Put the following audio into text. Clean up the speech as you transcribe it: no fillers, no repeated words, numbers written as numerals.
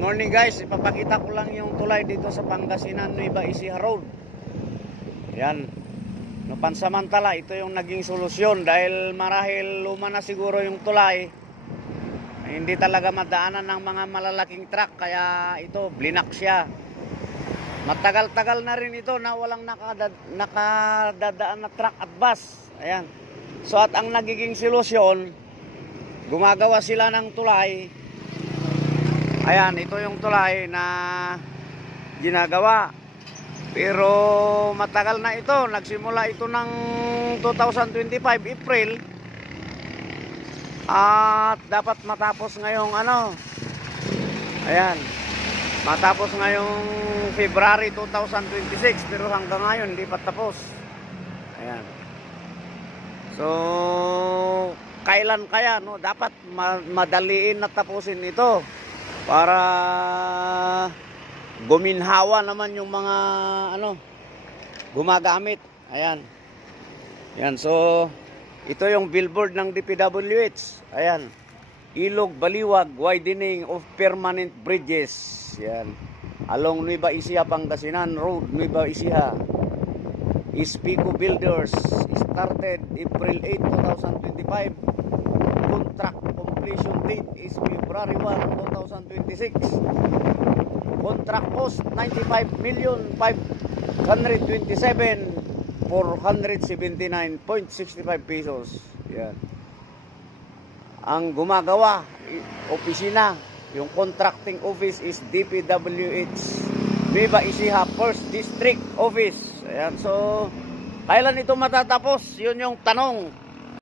morning guys, ipapakita ko lang yung tulay dito sa Pangasinan Nueva Ecija Road. Yan. No, pansamantala, ito yung naging solusyon dahil marahil luma na siguro yung tulay. Hindi talaga madaanan ng mga malalaking truck, kaya ito, blinak siya. Matagal-tagal na rin ito na walang nakadadaan na truck at bus. Ayan. So at ang nagiging solusyon, gumagawa sila ng tulay. Ayan, ito yung tulay na ginagawa. Pero matagal na ito. Nagsimula ito ng 2025 April. At dapat matapos ngayong ayan. Matapos ngayong February 2026. Pero hanggang ngayon hindi pa tapos. Ayan. So kailan kaya dapat madaliin na tapusin ito para guminhawa naman yung mga gumagamit. Ayan. Yan, so ito yung billboard ng DPWH. Ayan. Ilog Baliwag widening of permanent bridges. Yan. Along Nueva Ecija Pangasinan Road, Nueva Ecija. Ispico Builders started April 8, 2025. Contract completion date is February 1, 2026. Contract cost 95,527,479.65 pesos. Yan. Ang gumagawa, opisina, yung contracting office is DPWH Nueva Ecija First District Office. Ayan, so kailan ito matatapos? Yun yung tanong.